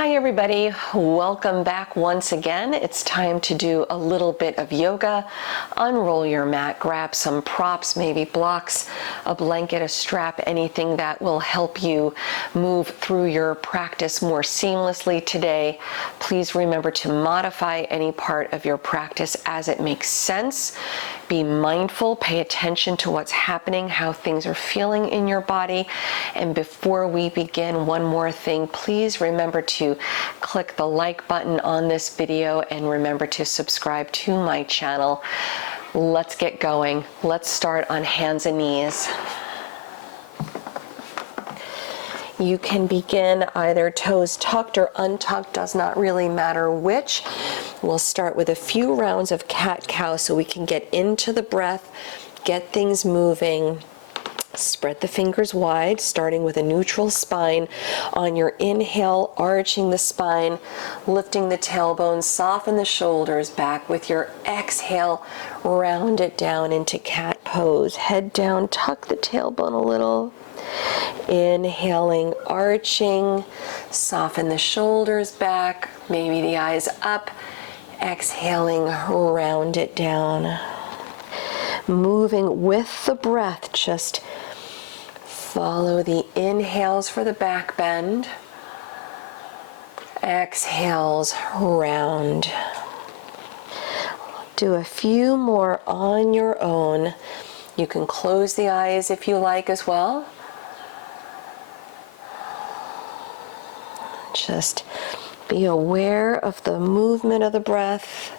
Hi everybody, welcome back once again. It's time to do a little bit of yoga. Unroll your mat, grab some props, maybe blocks, a blanket, a strap, anything that will help you move through your practice more seamlessly today. Please remember to modify any part of your practice as it makes sense. Be mindful, pay attention to what's happening, how things are feeling in your body. And before we begin, one more thing, please remember to click the like button on this video and remember to subscribe to my channel. Let's get going. Let's start on hands and knees. You can begin either toes tucked or untucked, does not really matter which. We'll start with a few rounds of cat-cow so we can get into the breath, get things moving. Spread the fingers wide, starting with a neutral spine. On your inhale, arching the spine, lifting the tailbone, soften the shoulders back. With your exhale, round it down into cat pose. Head down, tuck the tailbone a little. Inhaling, arching, soften the shoulders back, maybe the eyes up. Exhaling, round it down. Moving with the breath, just follow the inhales for the back bend. Exhales, round. Do a few more on your own. You can close the eyes if you like as well. Just be aware of the movement of the breath.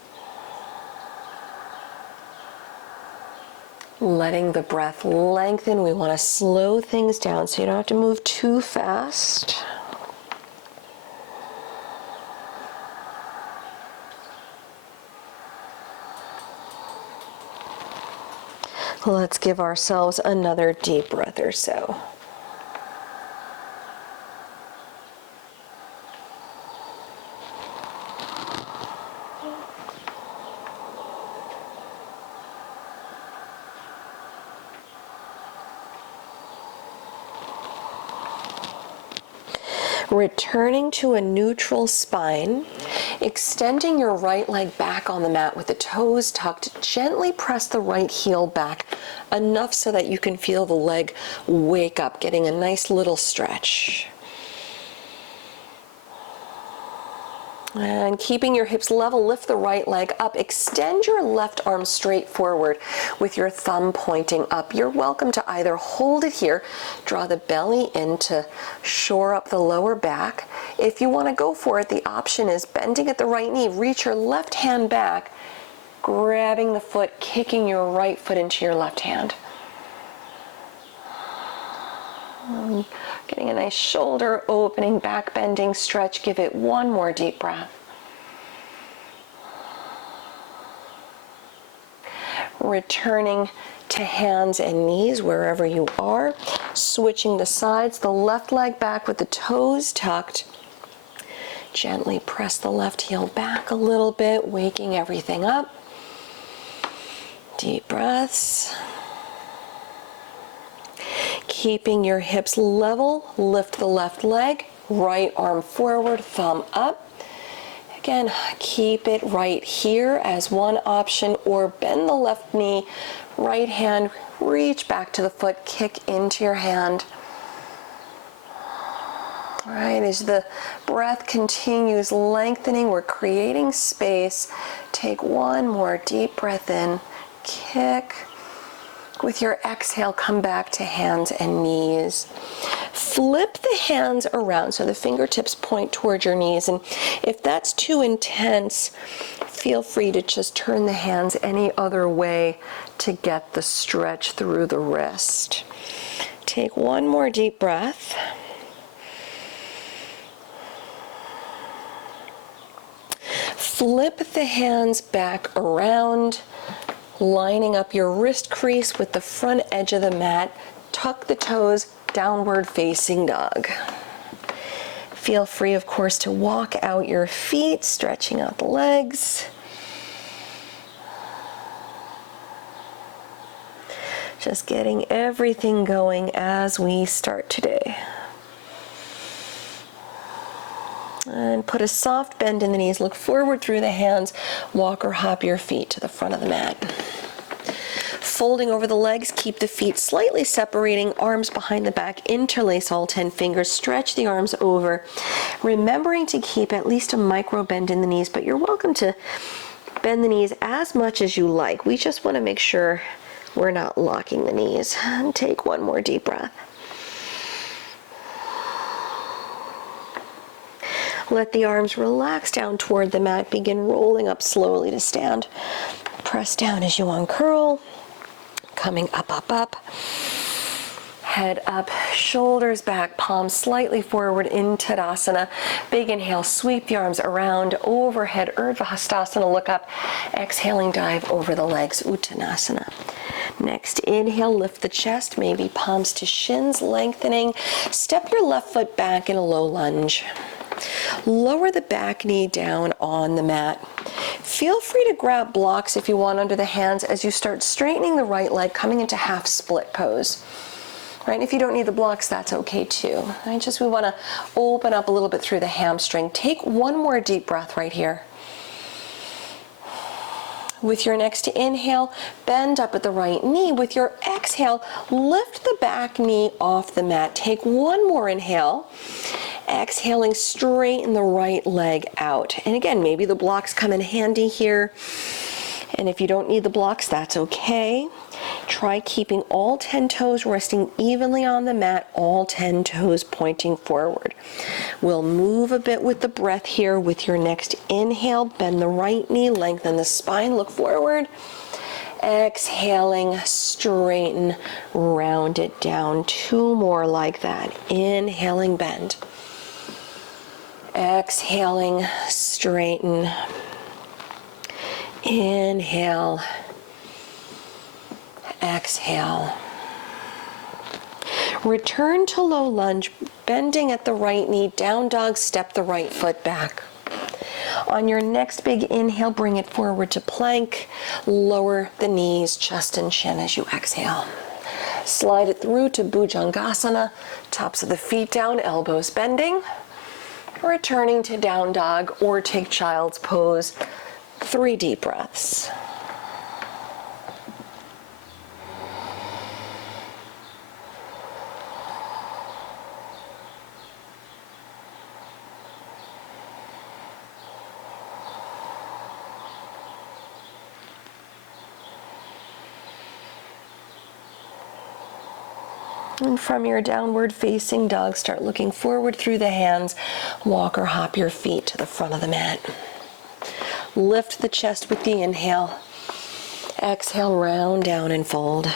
Letting the breath lengthen. We want to slow things down so you don't have to move too fast. Let's give ourselves another deep breath or so. Returning to a neutral spine, extending your right leg back on the mat with the toes tucked. Gently press the right heel back enough so that you can feel the leg wake up, getting a nice little stretch. And keeping your hips level, lift the right leg up. Extend your left arm straight forward with your thumb pointing up. You're welcome to either hold it here, draw the belly in to shore up the lower back. If you want to go for it, the option is bending at the right knee. Reach your left hand back, grabbing the foot, kicking your right foot into your left hand. Getting a nice shoulder opening, back bending stretch. Give it one more deep breath. Returning to hands and knees wherever you are. Switching to sides, the left leg back with the toes tucked. Gently press the left heel back a little bit, waking everything up. Deep breaths. Keeping your hips level, lift the left leg, right arm forward, thumb up. Again, keep it right here as one option, or bend the left knee, right hand, reach back to the foot, kick into your hand. All right, as the breath continues lengthening, we're creating space. Take one more deep breath in, kick. With your exhale, come back to hands and knees. Flip the hands around so the fingertips point towards your knees. And if that's too intense, feel free to just turn the hands any other way to get the stretch through the wrist. Take one more deep breath. Flip the hands back around, lining up your wrist crease with the front edge of the mat. Tuck the toes, downward facing dog. Feel free, of course, to walk out your feet, stretching out the legs. Just getting everything going as we start today. And put a soft bend in the knees. Look forward through the hands. Walk or hop your feet to the front of the mat. Folding over the legs, keep the feet slightly separating, arms behind the back, interlace all 10 fingers, stretch the arms over. Remembering to keep at least a micro bend in the knees, but you're welcome to bend the knees as much as you like. We just want to make sure we're not locking the knees. And take one more deep breath. Let the arms relax down toward the mat. Begin rolling up slowly to stand. Press down as you uncurl. Coming up, up, up. Head up, shoulders back, palms slightly forward in Tadasana. Big inhale, sweep the arms around, overhead, Urdhva Hastasana, look up. Exhaling, dive over the legs, Uttanasana. Next, inhale, lift the chest, maybe palms to shins, lengthening. Step your left foot back in a low lunge. Lower the back knee down on the mat. Feel free to grab blocks if you want under the hands as you start straightening the right leg, coming into half split pose. Right? If you don't need the blocks, that's okay too. Right? We want to open up a little bit through the hamstring. Take one more deep breath right here. With your next inhale, bend up at the right knee. With your exhale, lift the back knee off the mat. Take one more inhale. Exhaling, straighten the right leg out. And again, maybe the blocks come in handy here. And if you don't need the blocks, that's okay. Try keeping all 10 toes resting evenly on the mat, all 10 toes pointing forward. We'll move a bit with the breath here. With your next inhale, bend the right knee, lengthen the spine, look forward. Exhaling, straighten, round it down. 2 more like that. Inhaling, bend. Exhaling, straighten. Inhale. Exhale. Return to low lunge, bending at the right knee, down dog, step the right foot back. On your next big inhale, bring it forward to plank. Lower the knees, chest and chin as you exhale. Slide it through to Bhujangasana, tops of the feet down, elbows bending. Returning to down dog or take child's pose. 3 deep breaths. And from your downward facing dog, start looking forward through the hands. Walk or hop your feet to the front of the mat. Lift the chest with the inhale. Exhale, round down and fold.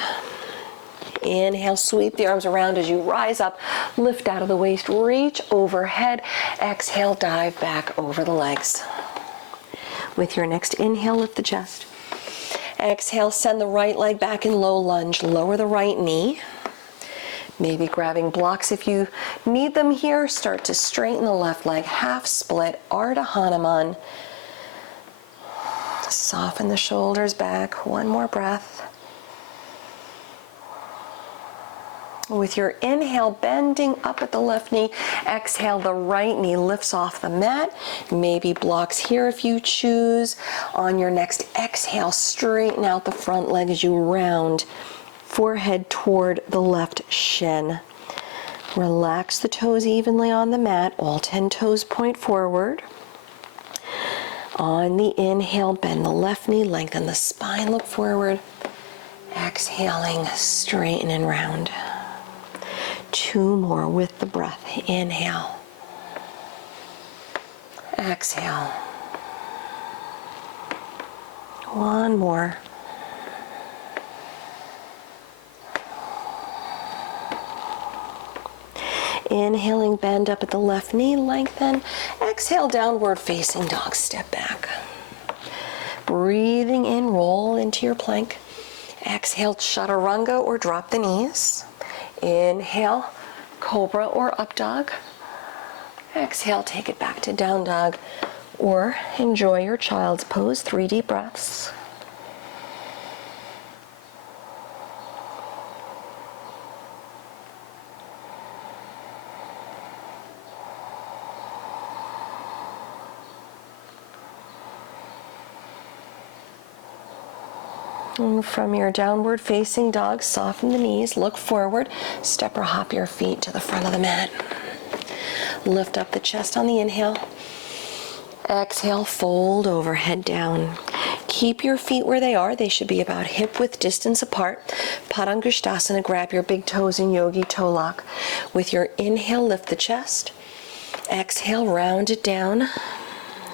Inhale, sweep the arms around as you rise up. Lift out of the waist, reach overhead. Exhale, dive back over the legs. With your next inhale, lift the chest. Exhale, send the right leg back in low lunge. Lower the right knee. Maybe grabbing blocks if you need them here. Start to straighten the left leg, half split, Ardha Hanuman. Soften the shoulders back. One more breath. With your inhale, bending up at the left knee. Exhale, the right knee lifts off the mat. Maybe blocks here if you choose. On your next exhale, straighten out the front leg as you round. Forehead toward the left shin. Relax the toes evenly on the mat. All 10 toes point forward. On the inhale, bend the left knee, lengthen the spine, look forward. Exhaling, straighten and round. 2 more with the breath. Inhale. Exhale. 1 more. Inhaling, bend up at the left knee, lengthen. Exhale, downward facing dog, step back. Breathing in, roll into your plank. Exhale, chaturanga or drop the knees. Inhale, cobra or up dog. Exhale, take it back to down dog or enjoy your child's pose. 3 deep breaths. And from your downward facing dog, soften the knees, look forward, step or hop your feet to the front of the mat. Lift up the chest on the inhale. Exhale, fold over, head down. Keep your feet where they are. They should be about hip width distance apart. Padangusthasana, grab your big toes in yogi toe lock. With your inhale, lift the chest. Exhale, round it down.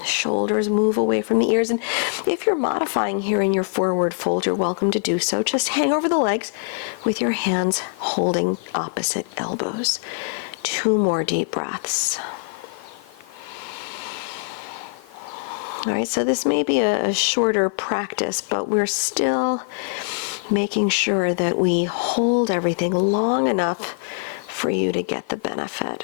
Shoulders move away from the ears. And if you're modifying here in your forward fold, you're welcome to do so. Just hang over the legs with your hands holding opposite elbows. 2 more deep breaths. All right, so this may be a shorter practice, but we're still making sure that we hold everything long enough for you to get the benefit.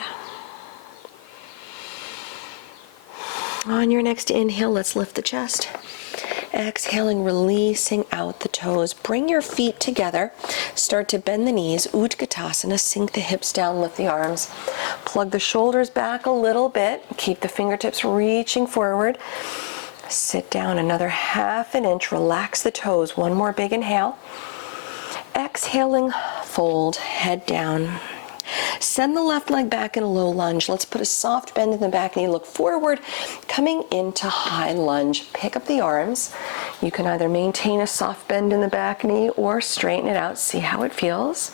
On your next inhale, let's lift the chest. Exhaling, releasing out the toes. Bring your feet together. Start to bend the knees. Utkatasana, sink the hips down, lift the arms. Plug the shoulders back a little bit. Keep the fingertips reaching forward. Sit down another 1/2 inch. Relax the toes. 1 more big inhale. Exhaling, fold, head down. Send the left leg back in a low lunge. Let's put a soft bend in the back knee. Look forward, coming into high lunge. Pick up the arms. You can either maintain a soft bend in the back knee or straighten it out. See how it feels.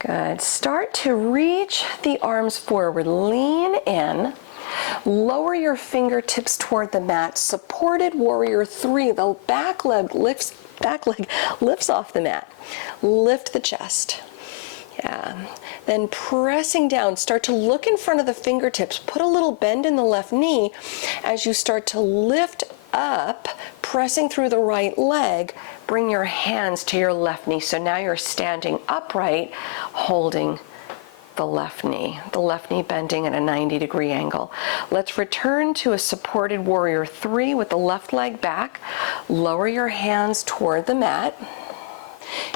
Good. Start to reach the arms forward. Lean in. Lower your fingertips toward the mat. Supported warrior 3. The back leg lifts off the mat. Lift the chest. Yeah. Then pressing down, start to look in front of the fingertips. Put a little bend in the left knee as you start to lift up, pressing through the right leg. Bring your hands to your left knee. So now you're standing upright, holding the left knee bending at a 90-degree angle. Let's return to a supported warrior 3 with the left leg back. Lower your hands toward the mat.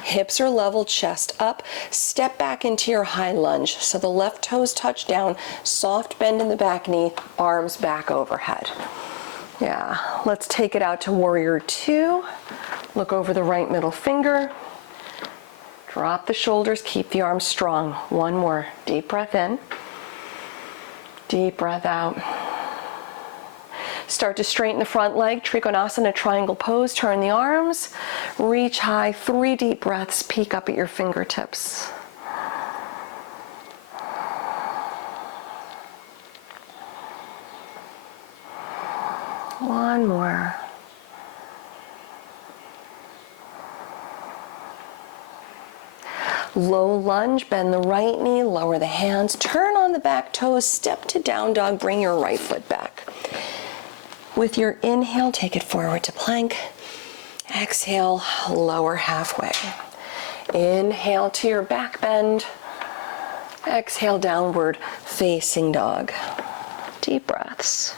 Hips are level, chest up. Step back into your high lunge. So the left toes touch down, soft bend in the back knee, arms back overhead. Yeah, let's take it out to warrior 2. Look over the right middle finger. Drop the shoulders, keep the arms strong. 1 more. Deep breath in. Deep breath out. Start to straighten the front leg, Trikonasana, triangle pose. Turn the arms, reach high. 3 deep breaths, peek up at your fingertips. One more. Low lunge, bend the right knee, lower the hands, turn on the back toes, step to down dog, bring your right foot back. With your inhale, take it forward to plank. Exhale, lower halfway. Inhale to your back bend. Exhale, downward facing dog. Deep breaths.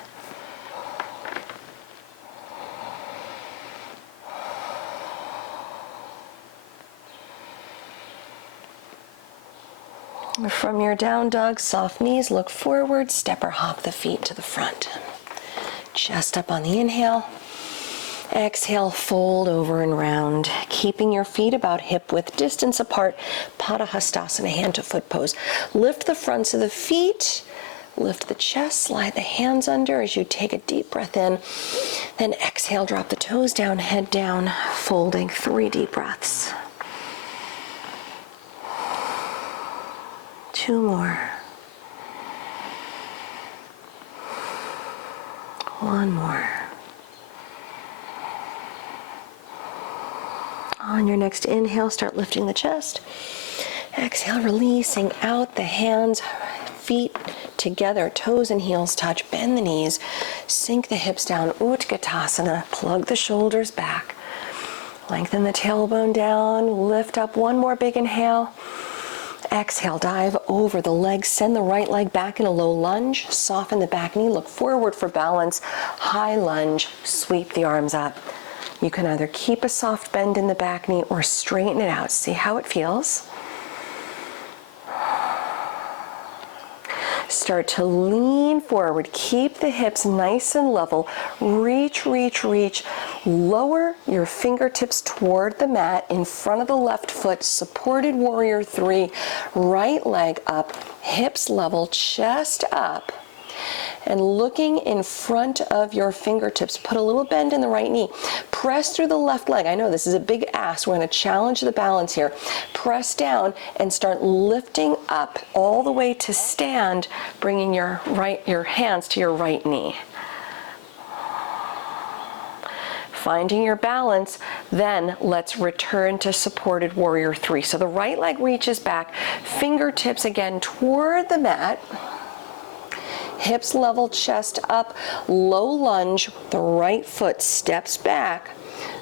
From your down dog, soft knees, look forward, step or hop the feet to the front. Chest up on the inhale. Exhale, fold over and round, keeping your feet about hip width distance apart. Padahastasana, hand to foot pose. Lift the fronts of the feet, lift the chest, slide the hands under as you take a deep breath in. Then exhale, drop the toes down, head down, folding. 3 deep breaths. 2 more. 1 more. On your next inhale, start lifting the chest. Exhale, releasing out the hands, feet together, toes and heels touch, bend the knees, sink the hips down, Utkatasana, plug the shoulders back, lengthen the tailbone down, lift up. 1 more big inhale. Exhale, dive over the legs, send the right leg back in a low lunge, soften the back knee, look forward for balance, high lunge, sweep the arms up. You can either keep a soft bend in the back knee or straighten it out. See how it feels. Start to lean forward. Keep the hips nice and level. Reach, reach, reach. Lower your fingertips toward the mat in front of the left foot. Supported warrior three. Right leg up, hips level, chest up. And looking in front of your fingertips, put a little bend in the right knee. Press through the left leg. I know this is a big ask. We're going to challenge the balance here. Press down and start lifting up all the way to stand, bringing your hands to your right knee. Finding your balance, then let's return to supported warrior three. So the right leg reaches back, fingertips again toward the mat. Hips level, chest up, low lunge, the right foot steps back.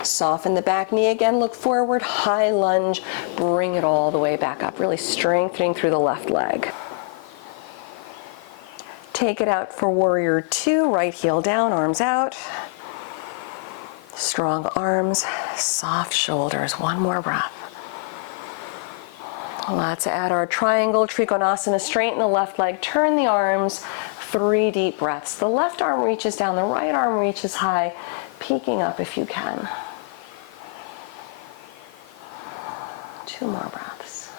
Soften the back knee again, look forward, high lunge, bring it all the way back up, really strengthening through the left leg. Take it out for warrior two, right heel down, arms out. Strong arms, soft shoulders, one more breath. Let's add our triangle, Trikonasana, straighten the left leg, turn the arms, 3 deep breaths. The left arm reaches down, the right arm reaches high, peeking up if you can. 2 more breaths.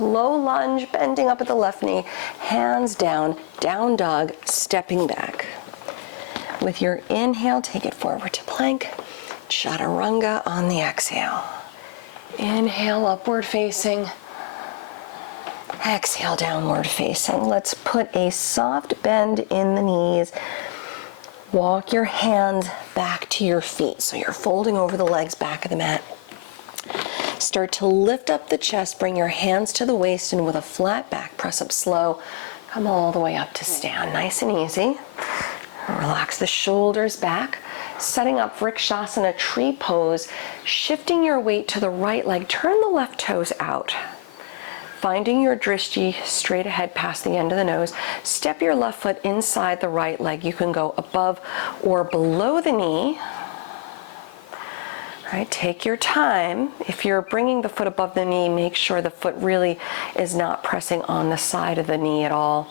Low lunge, bending up at the left knee, hands down, down dog, stepping back. With your inhale, take it forward to plank, chaturanga on the exhale. Inhale, upward facing. Exhale, downward facing. Let's put a soft bend in the knees. Walk your hands back to your feet. So you're folding over the legs back of the mat. Start to lift up the chest. Bring your hands to the waist, and with a flat back, press up slow. Come all the way up to stand. Nice and easy. Relax the shoulders back. Setting up Vrikshasana, tree pose, shifting your weight to the right leg, turn the left toes out. Finding your drishti straight ahead past the end of the nose. Step your left foot inside the right leg. You can go above or below the knee. All right, take your time. If you're bringing the foot above the knee, make sure the foot really is not pressing on the side of the knee at all.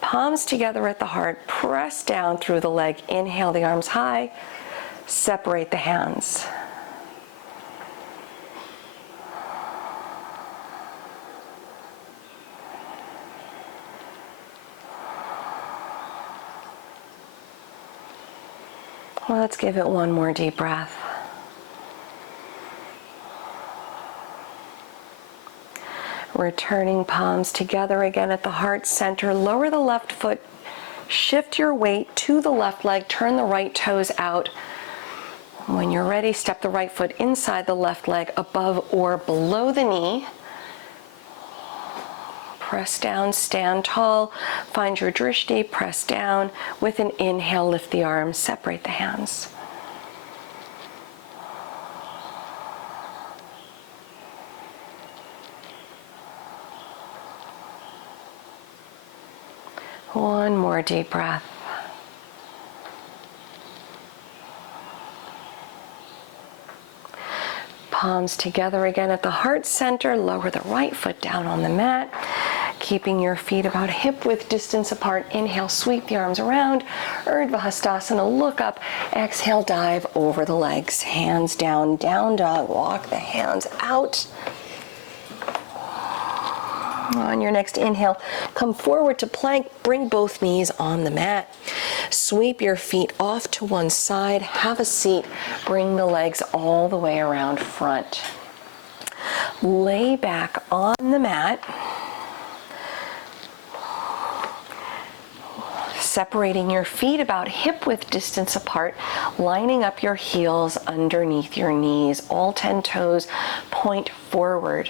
Palms together at the heart, press down through the leg. Inhale the arms high, separate the hands. Well, let's give it one more deep breath. Returning palms together again at the heart center. Lower the left foot. Shift your weight to the left leg. Turn the right toes out. When you're ready, step the right foot inside the left leg, above or below the knee. Press down, stand tall. Find your drishti, press down. With an inhale, lift the arms, separate the hands. One more deep breath. Palms together again at the heart center. Lower the right foot down on the mat. Keeping your feet about hip-width distance apart. Inhale, sweep the arms around. Urdhva Hastasana, look up. Exhale, dive over the legs. Hands down, down dog. Walk the hands out. On your next inhale, come forward to plank. Bring both knees on the mat. Sweep your feet off to one side. Have a seat. Bring the legs all the way around front. Lay back on the mat. Separating your feet about hip-width distance apart, lining up your heels underneath your knees. All 10 toes point forward.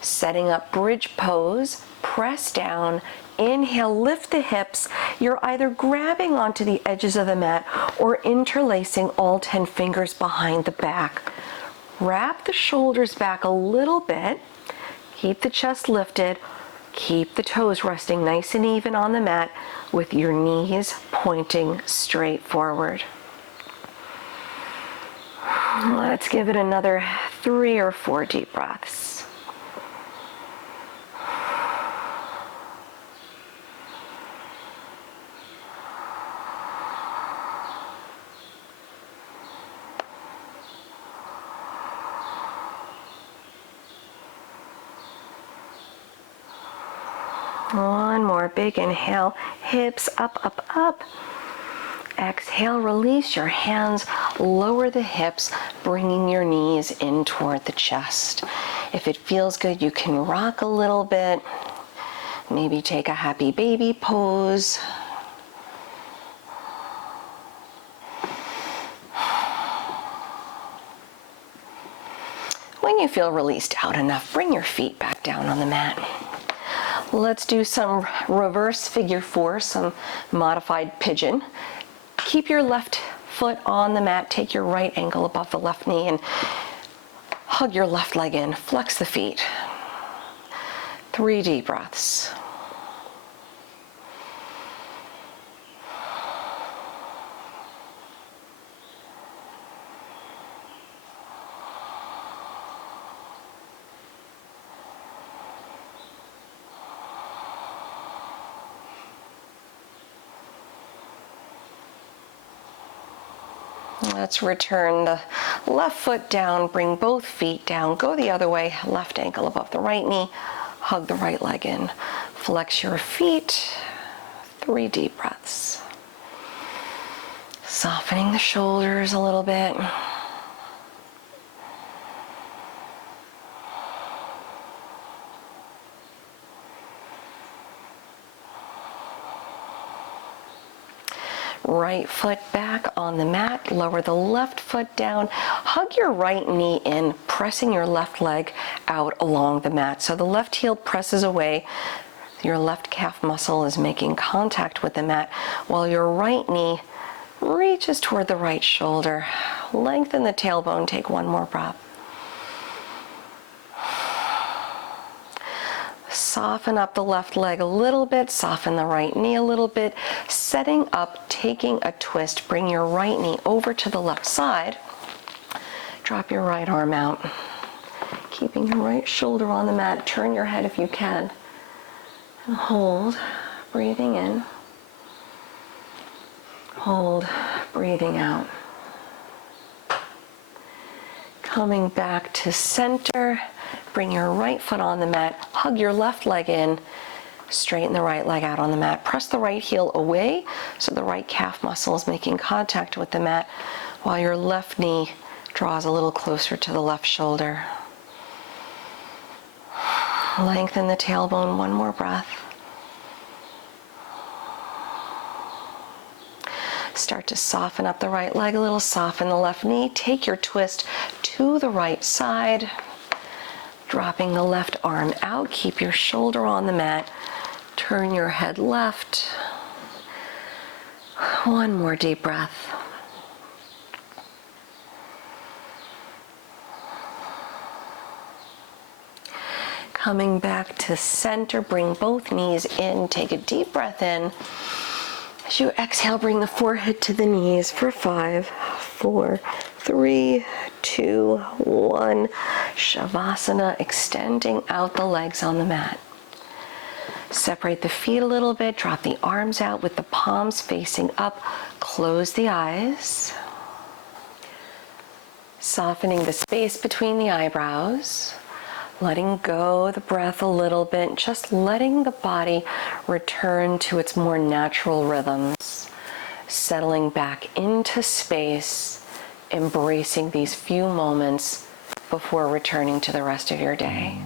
Setting up bridge pose, press down, inhale, lift the hips. You're either grabbing onto the edges of the mat or interlacing all 10 fingers behind the back. Wrap the shoulders back a little bit. Keep the chest lifted. Keep the toes resting nice and even on the mat with your knees pointing straight forward. Let's give it another 3 or 4 deep breaths. One more big inhale, hips up, up, up. Exhale, release your hands, lower the hips, bringing your knees in toward the chest. If it feels good, you can rock a little bit. Maybe take a happy baby pose. When you feel released out enough, bring your feet back down on the mat. Let's do some reverse figure 4, some modified pigeon. Keep your left foot on the mat, take your right ankle above the left knee and hug your left leg in, flex the feet. 3 deep breaths. Let's return the left foot down, bring both feet down, go the other way, left ankle above the right knee, hug the right leg in, flex your feet, 3 deep breaths. Softening the shoulders a little bit. Right foot back on the mat, lower the left foot down, hug your right knee in, pressing your left leg out along the mat. So the left heel presses away, your left calf muscle is making contact with the mat, while your right knee reaches toward the right shoulder. Lengthen the tailbone, take 1 more breath. Soften up the left leg a little bit, soften the right knee a little bit, setting up, taking a twist. Bring your right knee over to the left side. Drop your right arm out. Keeping your right shoulder on the mat, turn your head if you can. And hold, breathing in. Hold, breathing out. Coming back to center, bring your right foot on the mat, hug your left leg in, straighten the right leg out on the mat. Press the right heel away so the right calf muscle is making contact with the mat while your left knee draws a little closer to the left shoulder. Lengthen the tailbone, 1 more breath. Start to soften up the right leg a little, soften the left knee. Take your twist to the right side, dropping the left arm out. Keep your shoulder on the mat. Turn your head left. 1 more deep breath. Coming back to center, bring both knees in. Take a deep breath in. As you exhale, bring the forehead to the knees for 5, 4, 3, 2, 1. Shavasana, extending out the legs on the mat. Separate the feet a little bit, drop the arms out with the palms facing up. Close the eyes. Softening the space between the eyebrows. Letting go the breath a little bit, just letting the body return to its more natural rhythms. Settling back into space, embracing these few moments before returning to the rest of your day.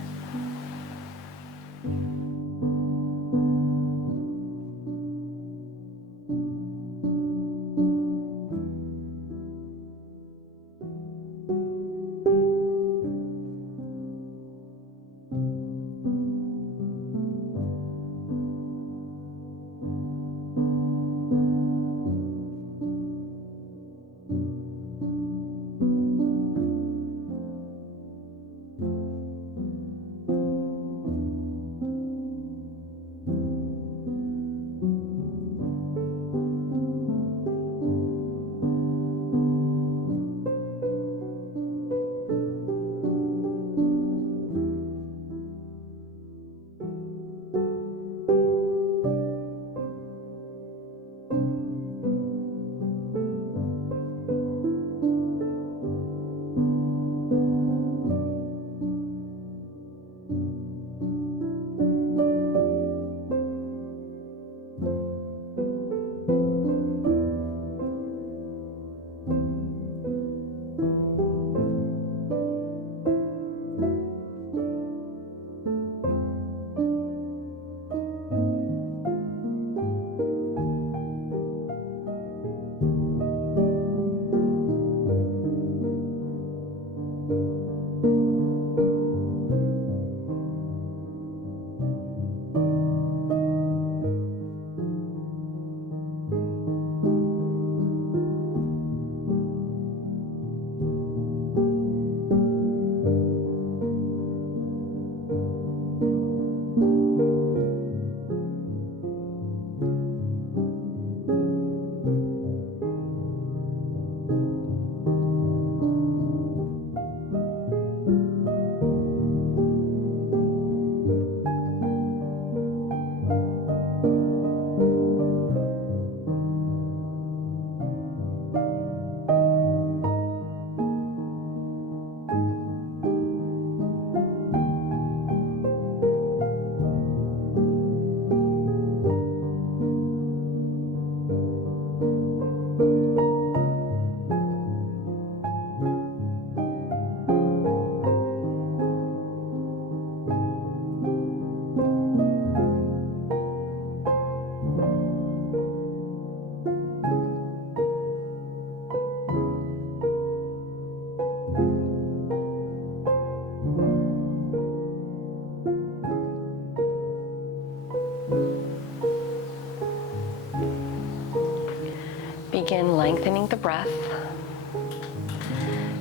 Begin lengthening the breath,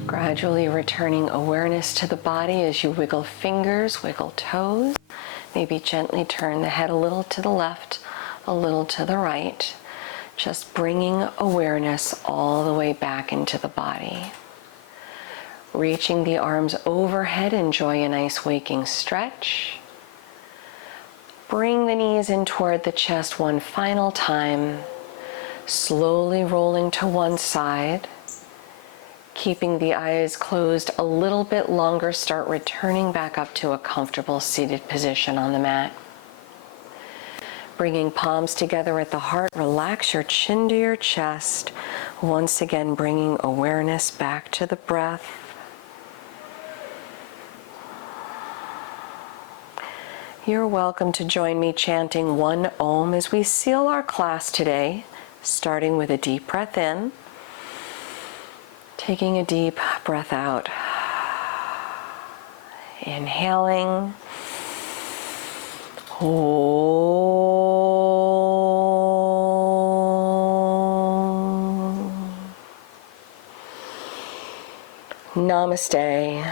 gradually returning awareness to the body as you wiggle fingers, wiggle toes. Maybe gently turn the head a little to the left, a little to the right. Just bringing awareness all the way back into the body. Reaching the arms overhead, enjoy a nice waking stretch. Bring the knees in toward the chest one final time. Slowly rolling to one side. Keeping the eyes closed a little bit longer, start returning back up to a comfortable seated position on the mat. Bringing palms together at the heart, relax your chin to your chest. Once again, bringing awareness back to the breath. You're welcome to join me chanting one Om as we seal our class today, starting with a deep breath in, taking a deep breath out, inhaling, Om. Namaste.